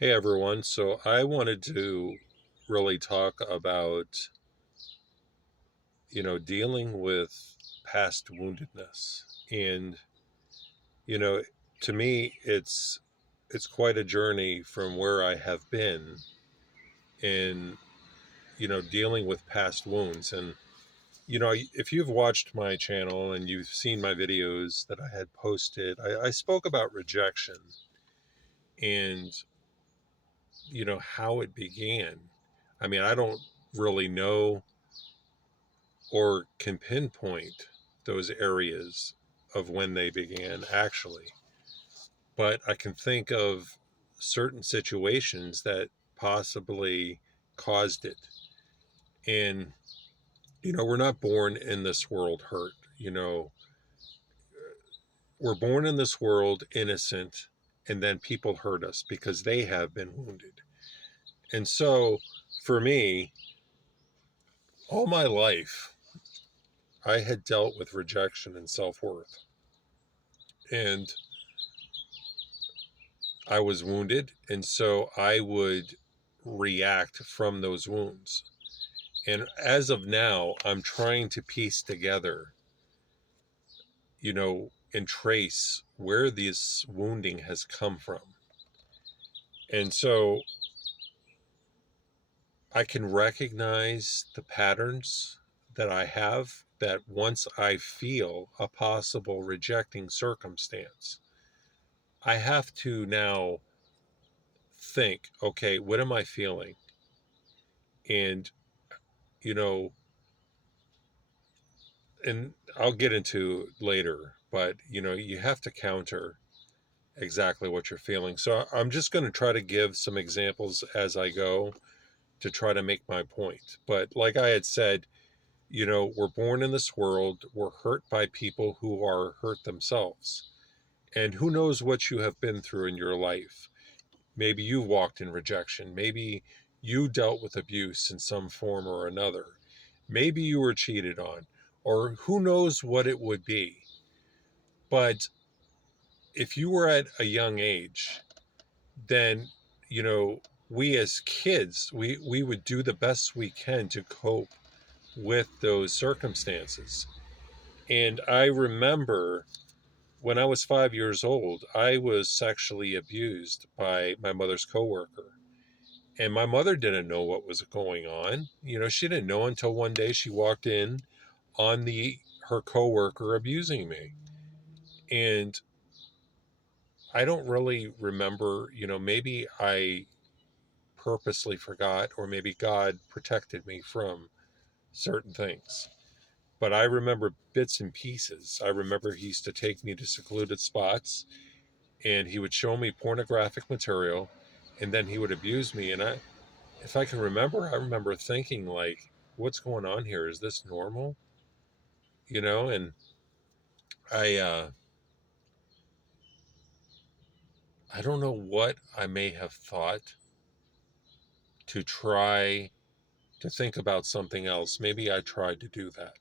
Hey everyone. So I wanted to really talk about, dealing with past woundedness. And, you know, to me it's quite a journey from where I have been in, dealing with past wounds. And, if you've watched my channel and you've seen my videos that I had posted, I spoke about rejection and, how it began. I mean, I don't really know or can pinpoint those areas of when they began actually, but I can think of certain situations that possibly caused it. And, we're not born in this world hurt. We're born in this world innocent, and then people hurt us because they have been wounded. And so, for me, all my life, I had dealt with rejection and self worth. And I was wounded, and so I would react from those wounds. And as of now, I'm trying to piece together, and trace where this wounding has come from. And so I can recognize the patterns that I have that once I feel a possible rejecting circumstance, I have to now think, okay, what am I feeling? And, you know, and I'll get into later, but you have to counter exactly what you're feeling. So I'm just going to try to give some examples as I go to try to make my point. But like I had said, we're born in this world, we're hurt by people who are hurt themselves. And who knows what you have been through in your life? Maybe you walked in rejection. Maybe you dealt with abuse in some form or another. Maybe you were cheated on, or who knows what it would be. But if you were at a young age, then, you know, we as kids, we would do the best we can to cope with those circumstances. And I remember when I was 5 years old, I was sexually abused by my mother's coworker. And my mother didn't know what was going on. She didn't know until one day she walked in on the her coworker abusing me. And I don't really remember, maybe I purposely forgot, or maybe God protected me from certain things. But I remember bits and pieces. I remember he used to take me to secluded spots and he would show me pornographic material and then he would abuse me. And if I can remember, I remember thinking, like, what's going on here? Is this normal? And I, uh, I don't know what I may have thought to try to think about something else. Maybe I tried to do that.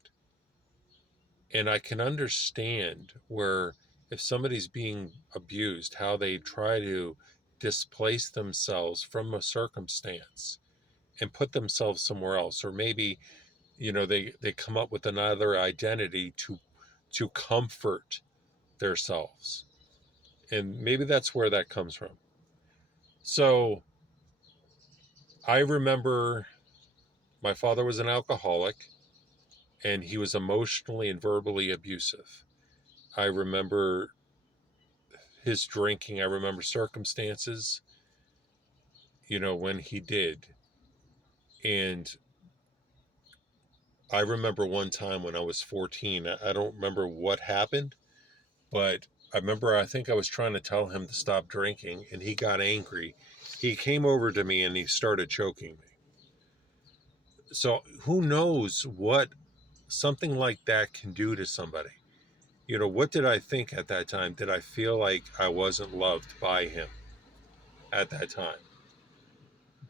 And I can understand where if somebody's being abused, how they try to displace themselves from a circumstance and put themselves somewhere else. Or maybe, they come up with another identity to comfort themselves. And maybe that's where that comes from. So I remember my father was an alcoholic and he was emotionally and verbally abusive. I remember his drinking. I remember circumstances, when he did. And I remember one time when I was 14, I don't remember what happened, but I think I was trying to tell him to stop drinking and he got angry. He came over to me and he started choking me. So who knows what something like that can do to somebody? What did I think at that time? Did I feel like I wasn't loved by him at that time?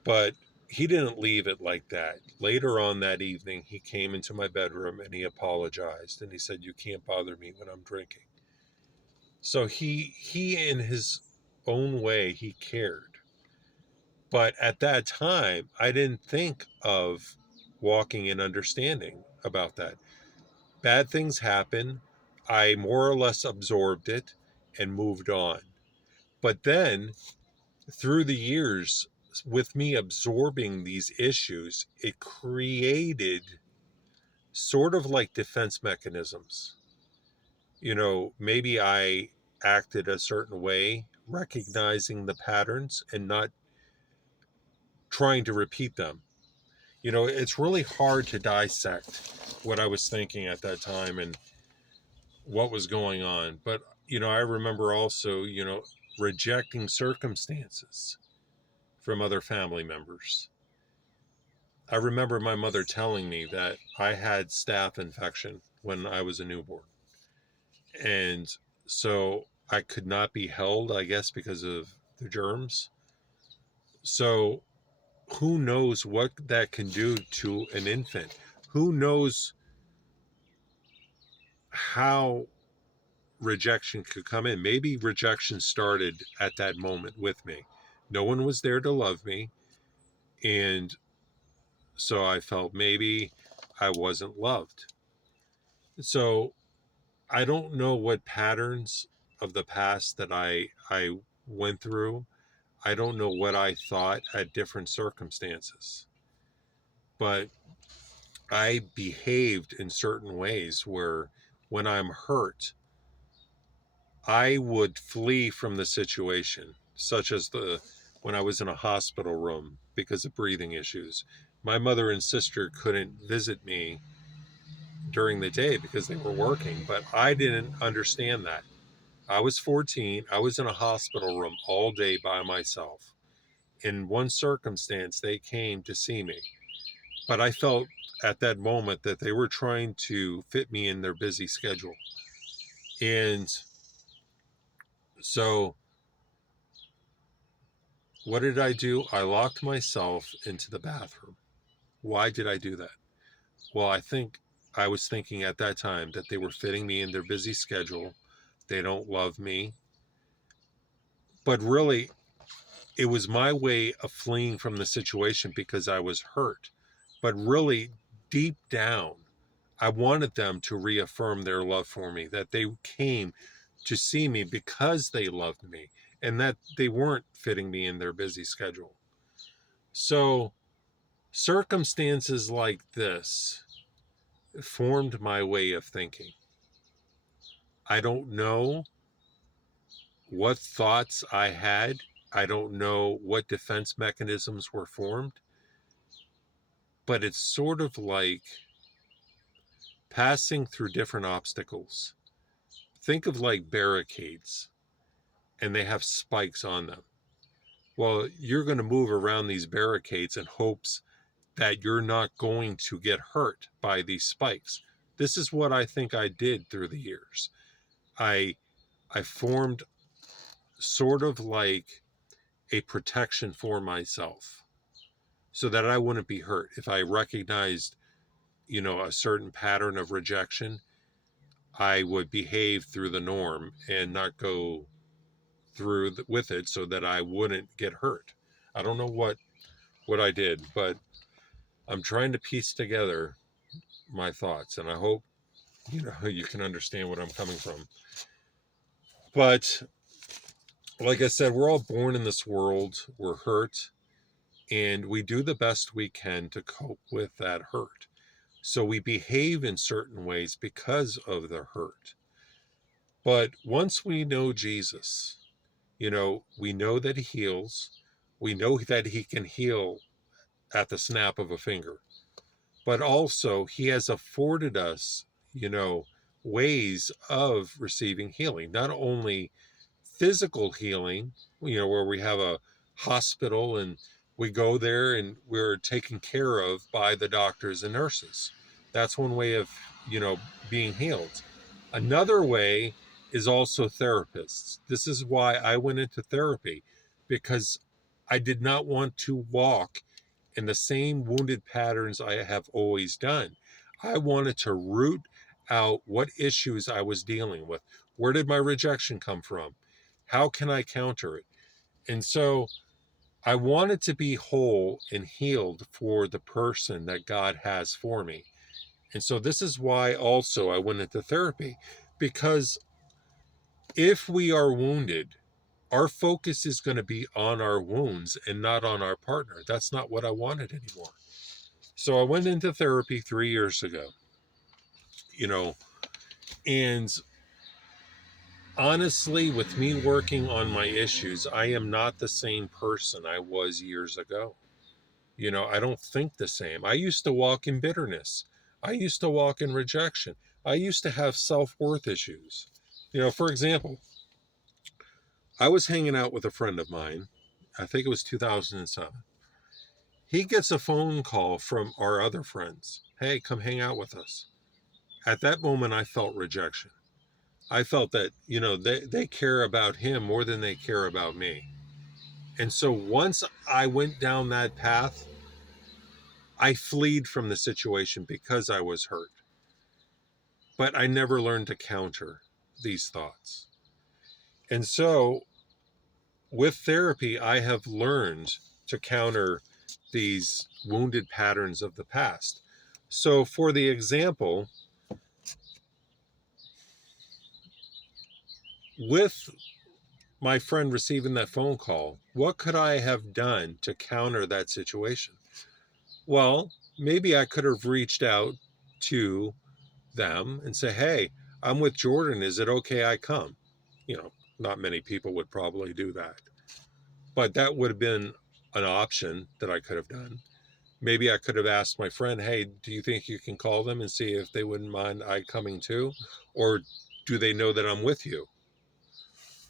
But he didn't leave it like that. Later on that evening, he came into my bedroom and he apologized and he said, "You can't bother me when I'm drinking." So he in his own way, he cared. But at that time, I didn't think of walking in understanding about that. Bad things happen. I more or less absorbed it and moved on. But then through the years, with me absorbing these issues, it created sort of like defense mechanisms. Maybe I acted a certain way, recognizing the patterns and not trying to repeat them. It's really hard to dissect what I was thinking at that time and what was going on. But, I remember also, rejecting circumstances from other family members. I remember my mother telling me that I had staph infection when I was a newborn. And so I could not be held, I guess, because of the germs. So who knows what that can do to an infant? Who knows how rejection could come in? Maybe rejection started at that moment with me. No one was there to love me. And so I felt maybe I wasn't loved. So I don't know what patterns of the past that I went through. I don't know what I thought at different circumstances. But I behaved in certain ways where when I'm hurt, I would flee from the situation, such as the when I was in a hospital room because of breathing issues. My mother and sister couldn't visit me during the day because they were working, but I didn't understand that. I was 14. I was in a hospital room all day by myself. In one circumstance, they came to see me, but I felt at that moment that they were trying to fit me in their busy schedule. And so, what did I do? I locked myself into the bathroom. Why did I do that? Well, I was thinking at that time that they were fitting me in their busy schedule. They don't love me. But really, it was my way of fleeing from the situation because I was hurt. But really, deep down, I wanted them to reaffirm their love for me, that they came to see me because they loved me and that they weren't fitting me in their busy schedule. So, circumstances like this formed my way of thinking. I don't know what thoughts I had. I don't know what defense mechanisms were formed, but it's sort of like passing through different obstacles. Think of like barricades, and they have spikes on them. Well, you're going to move around these barricades in hopes that you're not going to get hurt by these spikes. This is what I think I did through the years. I I formed sort of like a protection for myself so that I wouldn't be hurt. If I recognized, a certain pattern of rejection, I would behave through the norm and not go with it so that I wouldn't get hurt. I don't know what I did, but I'm trying to piece together my thoughts, and I hope you can understand what I'm coming from. But like I said, we're all born in this world. We're hurt, and we do the best we can to cope with that hurt. So we behave in certain ways because of the hurt. But once we know Jesus, we know that he heals. We know that he can heal at the snap of a finger. But also, he has afforded us, ways of receiving healing, not only physical healing, where we have a hospital and we go there and we're taken care of by the doctors and nurses. That's one way of, being healed. Another way is also therapists. This is why I went into therapy, because I did not want to walk in the same wounded patterns I have always done. I wanted to root out what issues I was dealing with. Where did my rejection come from? How can I counter it? And so I wanted to be whole and healed for the person that God has for me. And so this is why also I went into therapy, because if we are wounded, our focus is going to be on our wounds and not on our partner. That's not what I wanted anymore. So I went into therapy 3 years ago, you know, and honestly, with me working on my issues, I am not the same person I was years ago. I don't think the same. I used to walk in bitterness. I used to walk in rejection. I used to have self worth issues. For example, I was hanging out with a friend of mine. I think it was 2007. He gets a phone call from our other friends. Hey, come hang out with us. At that moment, I felt rejection. I felt that, they care about him more than they care about me. And so once I went down that path, I fled from the situation because I was hurt. But I never learned to counter these thoughts. And so with therapy, I have learned to counter these wounded patterns of the past. So, for the example, with my friend receiving that phone call, what could I have done to counter that situation? Well, maybe I could have reached out to them and say, hey, I'm with Jordan. Is it okay I come? Not many people would probably do that, but that would have been an option that I could have done. Maybe I could have asked my friend, hey, do you think you can call them and see if they wouldn't mind I coming too? Or do they know that I'm with you?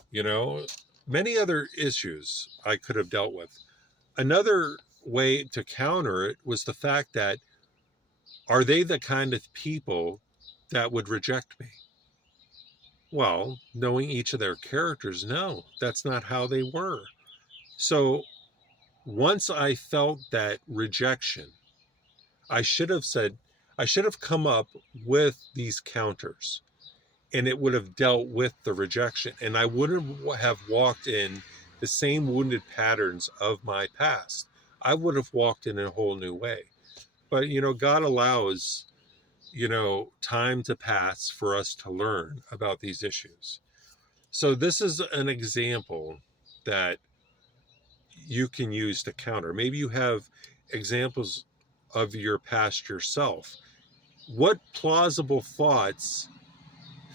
You know, Many other issues I could have dealt with. Another way to counter it was the fact that, are they the kind of people that would reject me? Well, knowing each of their characters, no, that's not how they were. So once I felt that rejection, I should have said, I should have come up with these counters, and it would have dealt with the rejection. And I wouldn't have walked in the same wounded patterns of my past. I would have walked in a whole new way. But, God allows, time to pass for us to learn about these issues. So this is an example that you can use to counter. Maybe you have examples of your past yourself. What plausible thoughts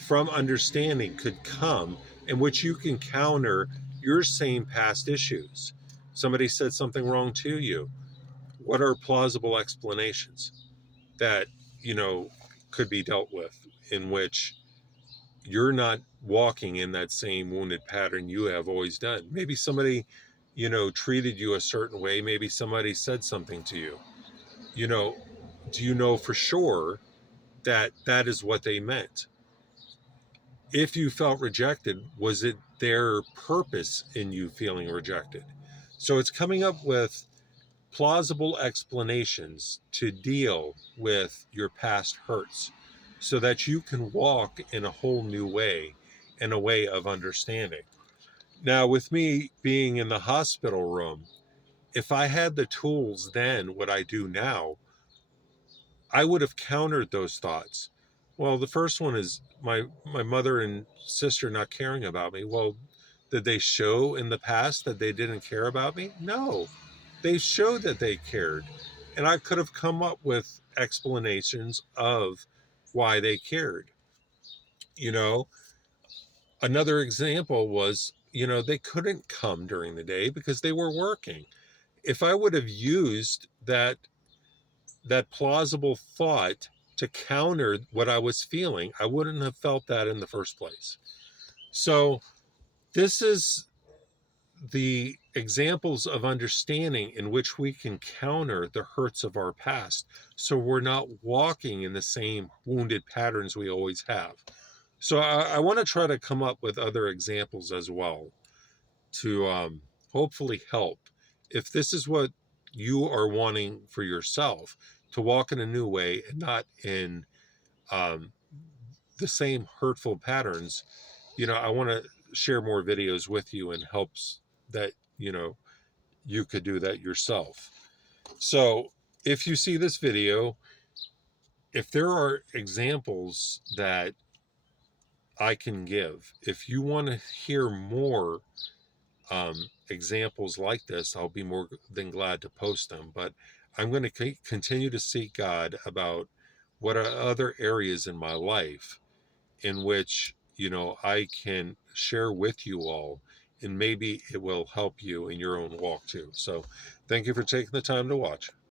from understanding could come in which you can counter your same past issues? Somebody said something wrong to you. What are plausible explanations that, you know, could be dealt with in which you're not walking in that same wounded pattern you have always done? Maybe somebody, treated you a certain way. Maybe somebody said something to you. You know, do you know for sure that that is what they meant? If you felt rejected, was it their purpose in you feeling rejected? So it's coming up with plausible explanations to deal with your past hurts so that you can walk in a whole new way, in a way of understanding. Now, with me being in the hospital room, if I had the tools then, what I do now, I would have countered those thoughts. Well, the first one is my mother and sister not caring about me. Well, did they show in the past that they didn't care about me? No, they showed that they cared. And I could have come up with explanations of why they cared. You know, Another example was, they couldn't come during the day because they were working. If I would have used that plausible thought to counter what I was feeling, I wouldn't have felt that in the first place. So, this is the examples of understanding in which we can counter the hurts of our past so we're not walking in the same wounded patterns we always have. So, I want to try to come up with other examples as well to hopefully help. If this is what you are wanting for yourself, to walk in a new way and not in um, the same hurtful patterns, I want to share more videos with you and helps that, you could do that yourself. So if you see this video, if there are examples that I can give, if you want to hear more examples like this, I'll be more than glad to post them. But I'm going to continue to seek God about what are other areas in my life in which, I can share with you all, and maybe it will help you in your own walk too. So thank you for taking the time to watch.